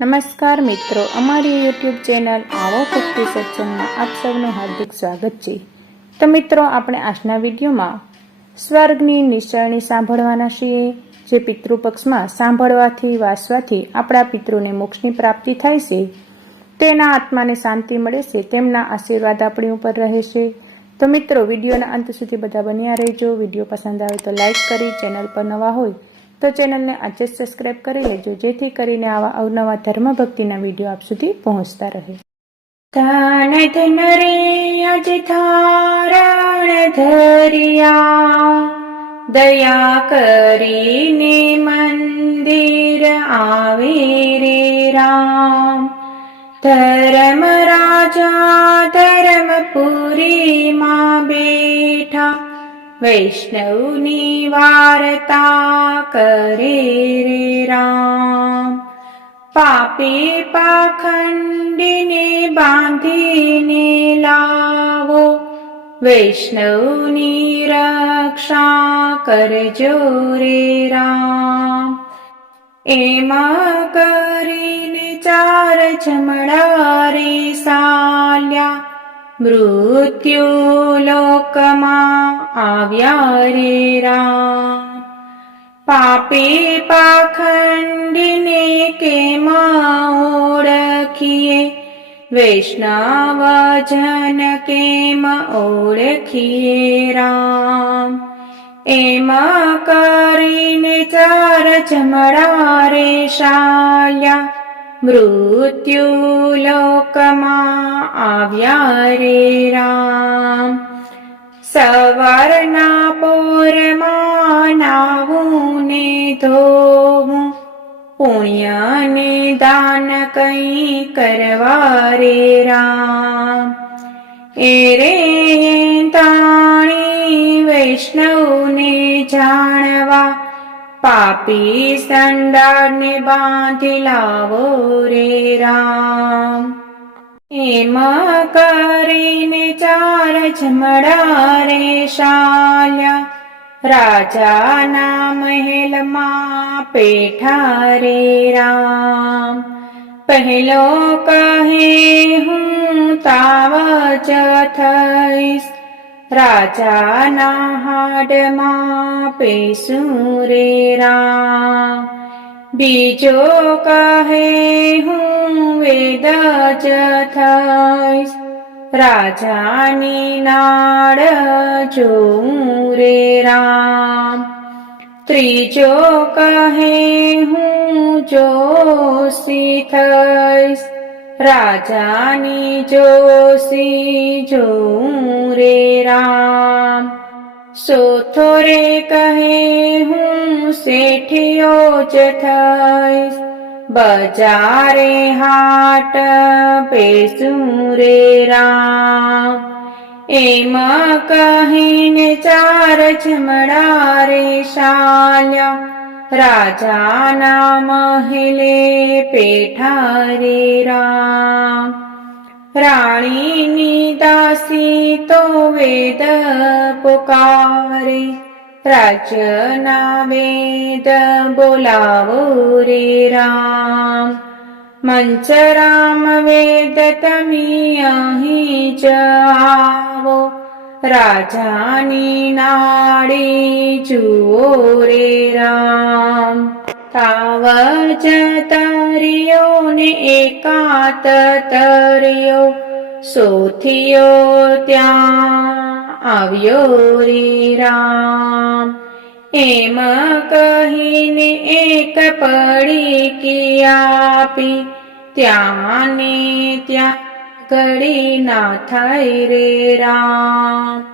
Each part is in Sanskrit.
નમસ્કાર મિત્રો, અમારી યુટ્યુબ ચેનલ આવો ભક્તિ સત્સંગમાં આપ સૌનું હાર્દિક સ્વાગત છે. તો મિત્રો, આપણે આજના વિડીયોમાં સ્વર્ગની નિશ્ચરણી સાંભળવાના છીએ, જે પિતૃપક્ષમાં સાંભળવાથી વાંચવાથી આપણા પિતૃને મોક્ષની પ્રાપ્તિ થાય છે. તેના આત્માને શાંતિ મળે છે, તેમના આશીર્વાદ આપણી ઉપર રહે છે. તો મિત્રો, વિડીયોના અંત સુધી બધા બન્યા રહેજો. વીડિયો પસંદ આવે તો લાઈક કરી, ચેનલ પર નવા હોય તો ચેનલને આજે જ સબસ્ક્રાઇબ કરી લેજો, જેથી કરીને આવા અવનવા ધર્મ ભક્તિના વીડિયો આપ સુધી પહોંચતા રહે. દયા કરીને મંદિર આવે રે રામ. ધર્મ રાજા ધર્મપુરીમાં બેઠા वैष्णवनिवारता करे रेरा पापे पाखण्डिने बान्धिने लावो। वैष्णवनि रक्षा कर्जोरेरा चार छमळा सा। मृत्योलोकमा आव्यारेरा पापी पाखण्डिने के मा वैष्णवजन के केम ओलखिये रामकारिणे चार च मरा रे शाल्या मृत्युलोकमा रेरा सवर्णापूरमानाव निोव पुण्यनि दानकै करवा रेराम एरे ताणि वैष्णवने जानवा पापी संद्य बाधि रे राम। एमकारी मे चार झ मडारे शाल। राजा नाम पहलो कहे हवच રાજાના હાડમાં પેશું રે રામ બીજો કહે હું વેદ જ થઈશ રાજાની નાડ જોઉં રે રામ ત્રીજો કહે હું જોશી થઈશ રાજાની જોશી જોઉં सोथुरे राम। सोथुरे कहे हूँ सेठियो चथ बजारे हाट बेसूरे राम। एम कहीने चार च मेशा पेठ रे राम। प्राणिनीतासितो वेद पुकारे मञ्च राम। वेद तमीयहि च आवो राजानि नाडे राम। રામ તાવ તરિયો ને એકાત તરિયો સોથિયો ત્યાં આવ્યો રે રામ એમ કહીને એક પડી કી આપી ત્યાં ને ત્યાં ઘડી ના થાય રે રામ.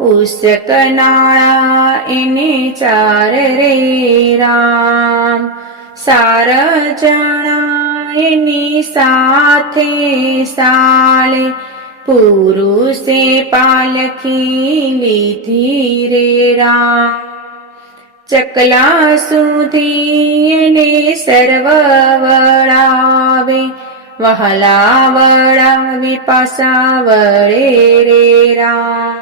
उस कनायिनी चार रे राम सार जनायिनी साथे साले पुरुषे कनाळा इणाले राम चकला सुधीने सर्व वे वहा वळे रे राम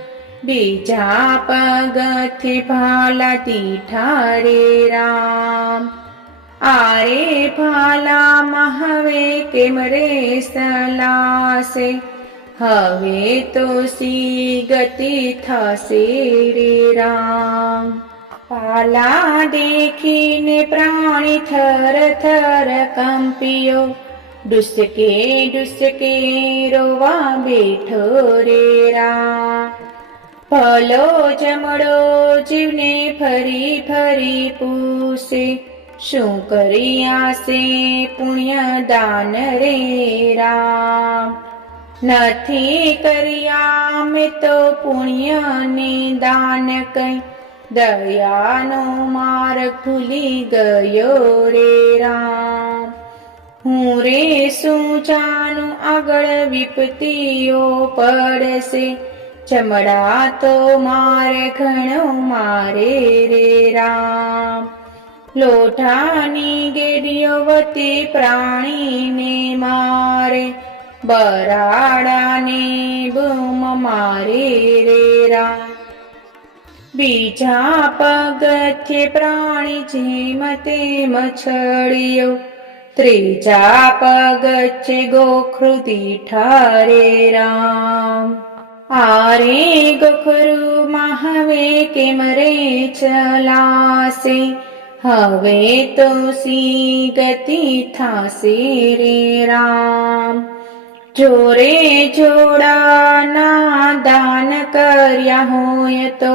बीजापगति फालतीठारे राम। आरे फाला महवे किमरे सलासे हवे तो सी गति थसे रे राम। पाला था प्राणी थर थर कंपियो डुसके डुसके रोवा डुस्के रे राम। ભલો જમડો જીવને ફરી ફરી પૂછે શું કરી આશે પુણ્ય દાન રે રામ? નથી કર્યા મેં તો પુણ્યને દાન કઈ. દયાનો માર્ગ ભૂલી ગયો રે રામ. હું રે શું જાણું આગળ વિપત્તિઓ પડશે? ચમડા તો મારે ઘણો મારે રે રામ. લોઠાની ગેડીઓ વતી પ્રાણીને મારે. બરાડાને બૂમ મારે રે રામ. બીજા પગથે પ્રાણી જેમ તેમ છડિયો ત્રીજા પગથે ગોખૃતિ ઠારે રામ. आरे गफरुमरे चलासे हवे तो सी गति था दान्यायतो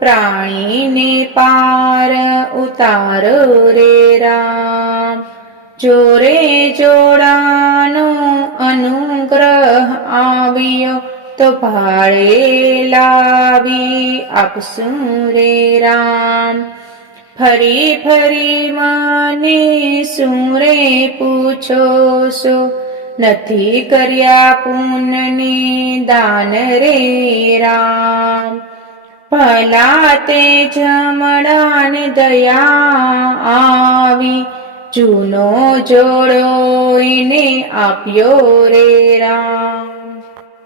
प्राणि पार उतारो रे राम। जोरे उतर अनुग्रह आवियो તો ભાળે લાવી આપશું રે રામ. ફરી ફરી મને સુરે પૂછો છો નથી કર્યા પૂનને દાન રે રામ. ભલા તે જમડાને દયા આવી, જૂનો જોડોઈને આપ્યો રે રામ.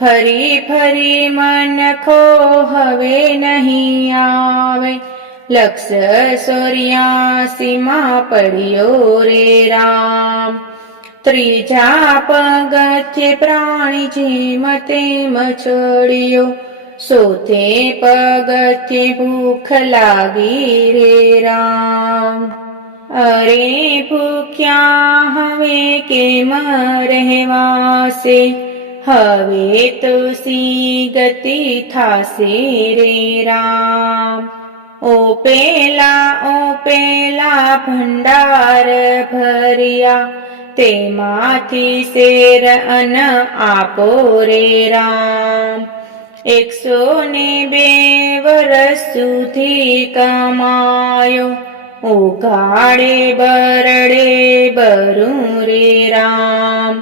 ફરી ફરી મન ખો હવે નહીં આવે લક્ષ સૂર્યાસીમાં પડ્યો રે રામ ત્રીજા પગથે પ્રાણી જેમ તેમ છોડ્યો સોથે પગથે ભૂખ લાગી રે રામ અરે ભૂખ્યા હવે કેમ રહેવાશે હવે તો સી ગતિ થાશે રે રામ ઓ પેલા ઓ પેલા ભંડાર ભર્યા તેમાંથી શેર અન આપો રે રામ એકસો ને બે વરસ સુધી કમાયો ઉઘાડે બરડે બરું રે રામ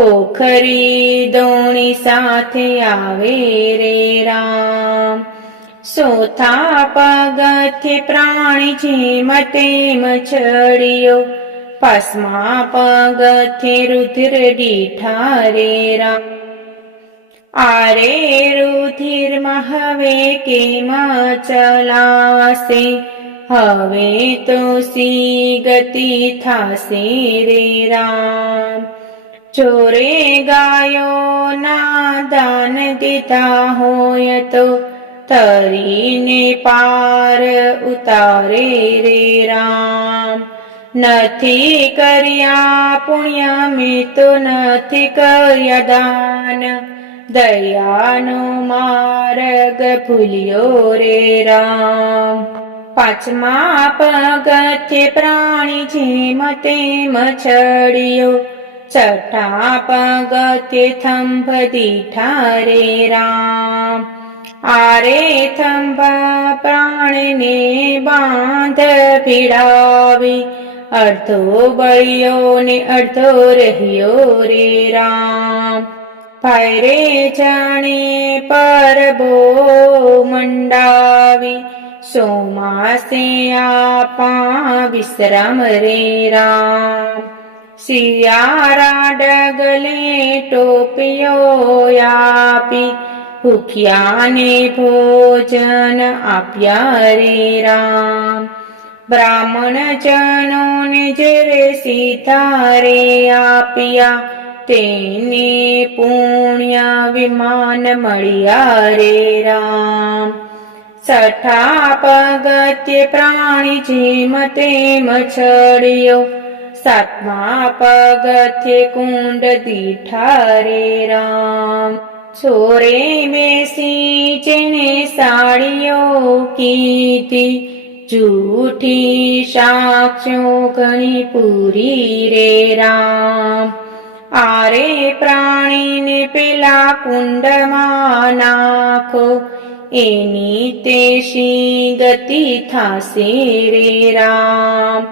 ખોખરી દોણી સાથે આવે રે રામ સોથા પગથે પ્રાણી જેમ તેમ છડિયો પાસમાં પગથે રુધિર દીઠા રે રામ આરે રુધિરમાં હવે કેમ ચલાશે હવે તો સી ગતિ થાશે રે રામ ચોરે ગાયો ના દાન દીધા હોય તો તરીને પાર ઉતારે રે રામ નથી કર્યા પુણ્ય મેં તો નથી કર્યા દાન દયાનો માર્ગ ભૂલ્યો રે રામ પાંચમા પગથે પ્રાણી જેમ તેમ છડિયો ठा पगत्य थम्भति ठरे राम। आरे थम्भावि अर्धो बलयो अर्धो रे रेराम पैरे चणे परबो मण्डावी। सोमासे आपा विश्रम रे रेरा शिारा डगले टोपयोपी भोजन आ्या राम ब्राह्मणजनो जरे सिधारे आप्या पुण्यविमान म्यारे राम। सठा पगत्य प्राणी जि तेम मडियो સાતમા પગથે કુંડ દીઠા રે રામ છોરે મેસી જેને સાડીઓ કીધી જૂઠી સાક્ષો ઘણી પૂરી રે રામ આરે પ્રાણીને પેલા કુંડમાં નાખો એની તેશી ગતિ થાશે રે રામ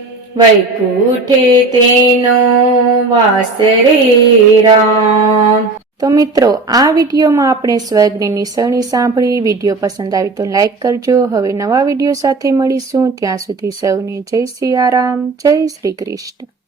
વૈકુંઠે તેનો વાસ રે રામ. તો મિત્રો, આ વિડીયોમાં આપણે સ્વર્ગની નિસરણી સાંભળી, વીડિયો પસંદ આવી તો લાઈક કરજો. હવે નવા વીડિયો સાથે મળીશું. ત્યાં સુધી સૌને જય સિયારામ જય શ્રી કૃષ્ણ.